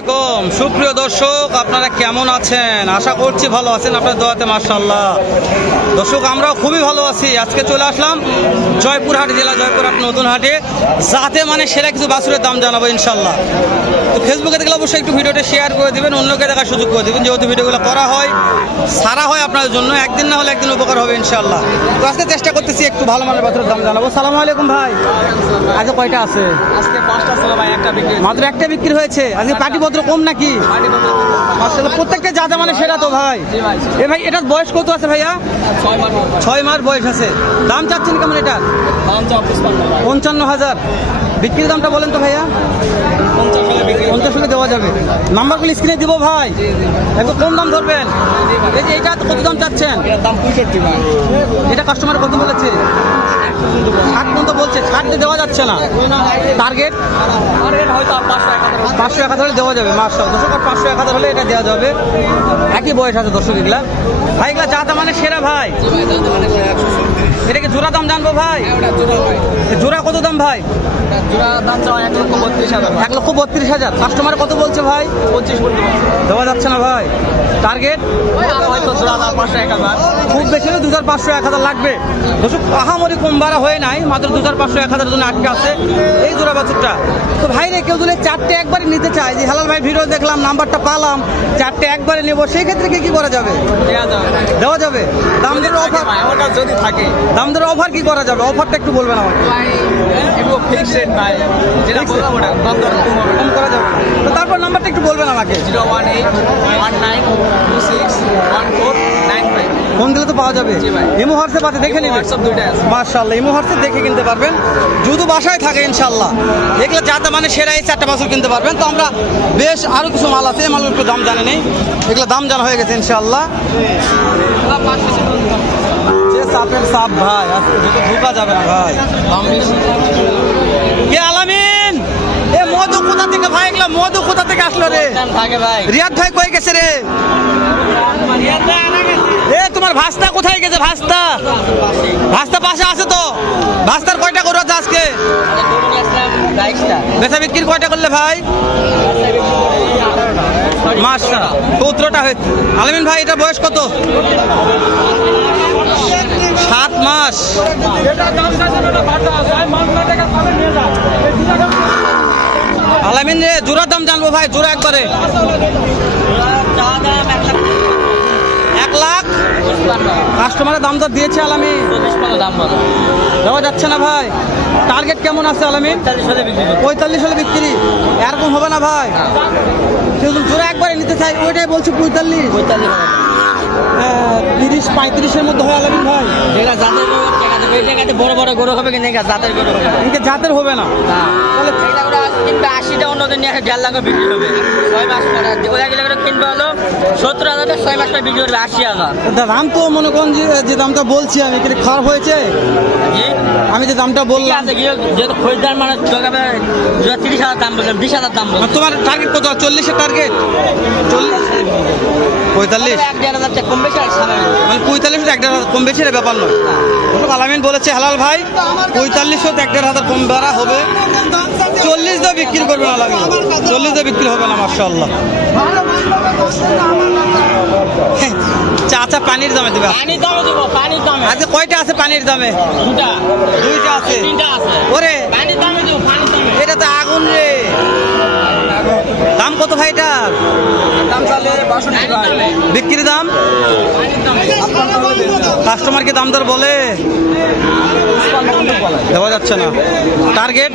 আলাইকুম সুপ্রিয় দর্শক, আপনারা কেমন আছেন? আশা করছি ভালো আছেন, আপনার দোয়াতে মাশাআল্লাহ। দর্শক আমরাও খুবই ভালো আছি। আজকে চলে আসলাম জয়পুরহাট জেলা, জয়পুরহাট নতুন হাটে, যাতে মানে সেরা কিছু বাছুরের দাম জানাবো ইনশাল্লাহ। তো ফেসবুকে দেখলে অবশ্যই একটু ভিডিওটা শেয়ার করে দেবেন, অন্যকে দেখার সুযোগ করে দেবেন, যেহেতু ভিডিওগুলো করা হয় সারা হয় আপনাদের জন্য, একদিন না হলে একদিন উপকার হবে ইনশাল্লাহ। তো আজকে চেষ্টা করতেছি একটু ভালো মানের বাছুরের দাম জানাবো। সালামু আলাইকুম ভাই, আজকে কয়টা আছে? আজকে 5টা ছিল ভাই, একটা বিক্রি মাত্র একটা বিক্রি হয়েছে। আজকে পাটিপত্র কম নাকি? মাশাআল্লাহ, প্রত্যেকটা জাত মানে সেরা তো ভাই। এ ভাই এটার বয়স কত আছে ভাইয়া? 6 মাস 6 মাস বয়স আছে। দাম চাচ্ছেন কেমন এটা? দাম চাও 55,000। বিক্রির দামটা বলেন তো ভাইয়া। 50 টাকা বিক্রি 50 টাকা দেওয়া যাবে। নাম্বারগুলো স্ক্রিনে দিব ভাই, একটু কম দাম ধরবেন। এই যে এটা কত দাম চাচ্ছেন? এর দাম 65 ভাই। এটা কাস্টমার কত বলেছে? 60 পর্যন্ত বলছে। 60 দেওয়া যাচ্ছে না। টার্গেট আর এটা হয়তো 500 500-1000 হলে দেওয়া যাবে। মাশাআল্লাহ দর্শক, আর 500-1000 হলে এটা দেওয়া যাবে। একই বয়স আছে দর্শক এগুলা। ভাই এগুলা জাতা মানে সেরা ভাই। এটাকে জোড়া দাম জানবো ভাই। জোড়া কত দাম ভাই? জোড়া দাম চাও 1,32,000 ভাই। 1,32,000। কাস্টমার কত বলছে ভাই? 25 বলতে পারছি। দেওয়া যাচ্ছে না ভাই। টার্গেট হয়তো জোড়া দাম 500-1000। খুব বেশি হলে 2,500-1,000 লাগবে। দর্শক আহামরি কম বাড়া হয়ে নাই, মাত্র 2,500-1,000 জন্য আটকে আছে এই জোড়া বাছুরটা। তো ভাই রে, কেউ যদি 4টে একবারে নিতে চায়, যে হালাল ভাই ভিডিও দেখলাম, নাম্বারটা পালাম, 4টে একবারে নেবো, সেই ক্ষেত্রে কি করা যাবে? দেওয়া যাবে। দাম দরের অফার, ওটা যদি থাকে দাম দরের অফার কি করা যাবে? অফারটা একটু বলবেন আমাকে। ভাই, এগুলো ফিক্সড রেট ভাই, যেটা বলবো ওটা দাম দর কম হবে। কম করা যাবে। তো তারপর নাম্বারটা একটু বলবেন আমাকে। 01819261495। ফোন দিলে তো পাওয়া যাবে। জি ভাই। ইমো হোয়াটসঅ্যাপ আছে, দেখে নেবেন। হোয়াটসঅ্যাপ দুইটাই আছে। মাশাআল্লাহ, ইমো হোয়াটসঅ্যাপ দেখে কিনতে পারবেন, যদি বাসায় থাকে ইনশাআল্লাহ। এগুলো যাতে মানে সেরা এই 4টা বাছুর কিনতে পারবেন। তো আমরা বেশ আরো কিছু মাল আছে, এই মালগুলো একটু দাম জানে নেই, এগুলো দাম জানা হয়ে গেছে ইনশাআল্লাহ। যে সাপের সাপ ভাই, আজকে দুটো ঢোকা যাবে না ভাই। দাম বেশি। কে আলামিন, এ মধু কোথা থেকে ভাই? এগুলো মধু কোথা থেকে আসলো রে? থাকে ভাই। রিয়াদ ভাই কই গেছে রে? এ তোমার ভাস্তা কোথায় গেছে? ভাস্তা পাশে আছে তো। ভাস্তার কয়টা গরু আছে আজকে? বেচা বিক্রি কয়টা করলে ভাই? মাসটা 17টা হয়েছে। আলামিন ভাই এটা বয়স কত? 7 মাস। আলামিন রে, জোড়ার দাম জানবো ভাই, জোড়া একবারে। 1 লাখ কাস্টমারের দাম দর দিয়েছে আলামিন, দেওয়া যাচ্ছে না ভাই। টার্গেট কেমন আছে আলামিন? 45 হলে বিক্রি। এরকম হবে না ভাই। কেউ যদি জোড়া একবারে নিতে চাই, ওইটাই বলছি 45। 30-35-এর মধ্যে হয় আলামিন ভাই। বড় বড় গরু হবে কিন্তু জাতের গরু হবে এদিকে জাতের হবে না। তাহলে কিনবে 80টা, অন্যদের নিয়ে 1.5 লাখ বিক্রি হবে। 6 মাস ওরা গেলে কিনবে হলো 70,000, 6 মাস পরে বিক্রি করবে 80,000। দাম তো মনে করেন যে দামটা বলছি আমি, কিন্তু খারাপ হয়েছে। আমি যে দামটা বললাম, যেহেতু খরিদ্দার মানে 30,000 দাম বললাম, 20,000 দাম বললাম। তোমার টার্গেট কত? 40-এর টার্গেট? 45 1,500 কম বেশি আর সামনে মানে 45 একটা কম বেশি এর ব্যাপার নয়। আলামিন বলেছে হালাল ভাই 45 1,500 কম বাড়া হবে। 40 দিয়ে বিক্রি করবে না আলামিন, 40 দিয়ে বিক্রি হবে না। মাশাআল্লাহ চাচা পানির দামে দেবে। পানির দামে দেবো, পানির দামে। আজকে কয়টা আছে পানির দামে? দুইটা আছে। 3টা আছে। ওরে পানির দামে দেবো, পানির দামে। এটা তো আগুন রে। দাম কত ভাই এটার? দাম চালে 62 ভাই। বিক্রির দাম? পানির দামে কাস্টমারকে দাম দর বলে দেওয়া যাচ্ছে না। টার্গেট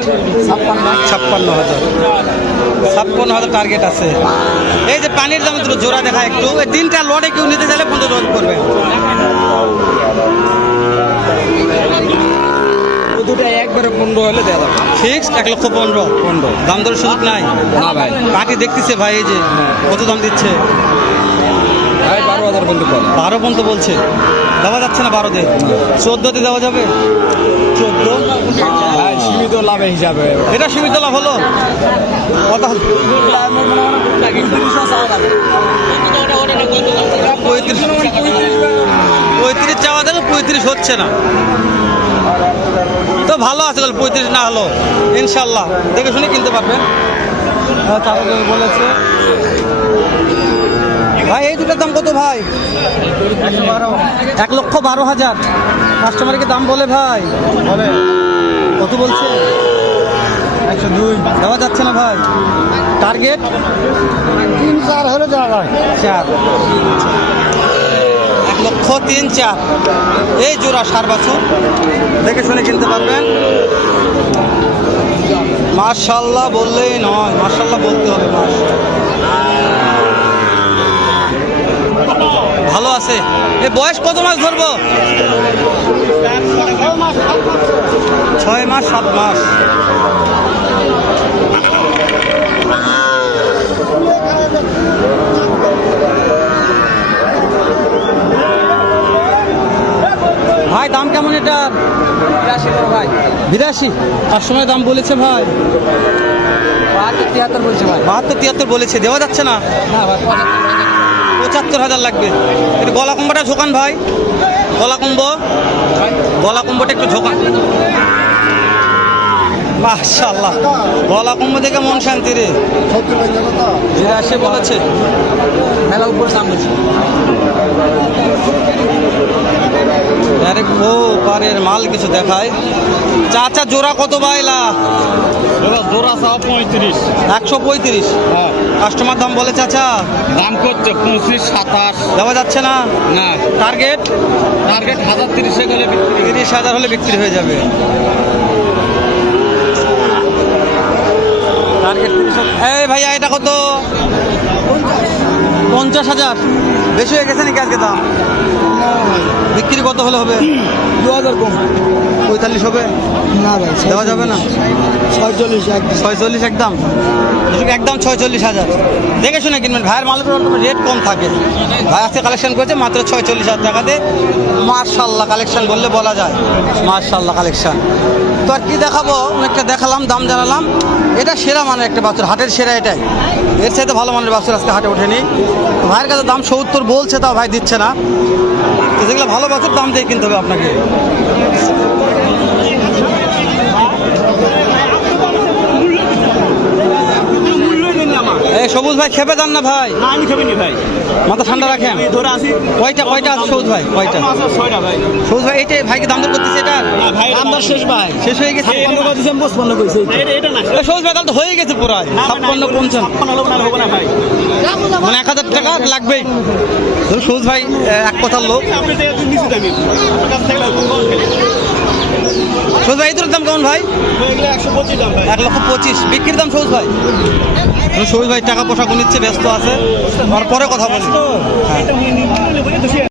56,000 টার্গেট আছে। এই যে পানির দামে দুটো জোড়া দেখা একটু, এই 3টা লটে কেউ নিতে চাইলে 15 করবে। দুটো একবারে 15 হলে দেওয়া যাবে। ফিক্সড 1,15,000 দাম দরের সুযোগ নাই না ভাই। পার্টি দেখতেছে ভাই, এই যে কত দাম দিচ্ছে ভাই 12,000 পর্যন্ত বলে। 12 পর্যন্ত বলছে। দেওয়া যাচ্ছে না 12 তে? 14 দেওয়া যাবে? 14 ভাই সীমিত লাভের হিসাবে এটা সীমিত লাভ হলো। কথা 35 চাওয়া যাবে, 35 হচ্ছে না। তো ভালো আছে, 35 না হলো ইনশাল্লাহ দেখে শুনে কিনতে পারবেন। চাচা বলেছে এগুলোর দাম কত ভাই? 1,12,000। কাস্টমারকে দাম বলে ভাই? বলে। কত বলছে? 102 দেওয়া যাচ্ছে না ভাই। টার্গেট 3-4 হলে দেওয়া যায়। 4 1,03,400। এই জোড়া সার বাছুর দেখে শুনে কিনতে পারবেন। মাশাআল্লাহ বললেই নয়, মাশাআল্লাহ বলতে হবে। ভালো আছে। এ বয়স কত মাস ধরবো? 6 মাস 7 মাস। ভাই দাম কেমন এটার? 82 ভাই। 82। কাস্টমারের দাম বলেছে ভাই? 72-73 বলছে ভাই। 72-73 বলেছে। দেওয়া যাচ্ছে না? না ভাই 75,000 লাগবে। একটু গলা কুম্বটা ঝোকান ভাই। গলা কুম্বটা একটু ঝোকান। মাশাআল্লাহ, গলা কুম্ভ দেখে মন শান্তি রে। 82 বলেছে। মেলা উপর দাম বলছে। ডাইরেক্ট ও পারের মাল কিছু দেখায়। চাচা জোড়া কত বাইলা? জোড়া 35। 135। কাস্টমার দাম বলে চাচা? দাম করছে 25-27। দেওয়া যাচ্ছে না? না, টার্গেট টার্গেট 1030 গেলে 30,000 হলে বিক্রি হয়ে যাবে। টার্গেট 30,000। এই ভাইয়া এটা কত? 50,000। বেশি হয়ে গেছে নাকি আজকে দাম? বিক্রি কত হলে হবে? 2000 কম। 45 হবে? না ভাই, দেওয়া যাবে না? 46 একদম। 46 একদম। একদম 46,000। দেখে শুনে কিনবেন। ভাইয়ের মালের রেট কম থাকে। ভাই আজকে কালেকশন করেছে মাত্র 46,000 টাকাতে। মাশাআল্লাহ কালেকশন বললে বলা যায়। মাশাআল্লাহ কালেকশন। তো আর কি দেখাবো, অনেকটা দেখালাম, দাম জানালাম। এটা সেরা মানের একটা বাছুর, হাটের সেরা এটাই। এর চাইতে ভালো মানের বাছুর আজকে হাটে ওঠেনি। তো ভাইয়ের কাছে দাম 70 বলছে, তাও ভাই দিচ্ছে না। তো যেগুলো ভালো বাছুর দাম দিয়ে কিনতে হবে আপনাকে। এই সবুজ ভাই খেপে যান না ভাই। না, আমি খাবিনি ভাই। মাথা ঠান্ডা রাখেন। ধরে আসি। কয়টা আছে সবুজ ভাই? কয়টা? 6টা ভাই। সবুজ ভাই এইটাই ভাইকে দাম দর করতেছে এটা? না ভাই, দাম দর শেষ ভাই। শেষ হয়ে গেছে? 56 কইছে, 55 কইছে। এটা না। এ সবুজ ভাই তাহলে তো হয়ে গেছে পুরাই। 56 55 56 হবে না ভাই। মানে 1000 টাকা লাগবেই। ধরুন সবুজ ভাই এক কথার লোক। আপনি তো এত নিচে দামি। আপনার কাছ থেকে সবুজ ভাই এটার দাম কেমন ভাই? এগুলো 125 দাম ভাই। 1,25,000 বিক্রির দাম সবুজ ভাই? সবুজ ভাই টাকা পয়সা গুনিচ্ছে, ব্যস্ত আছে। আর পরে কথা বলি। হ্যাঁ।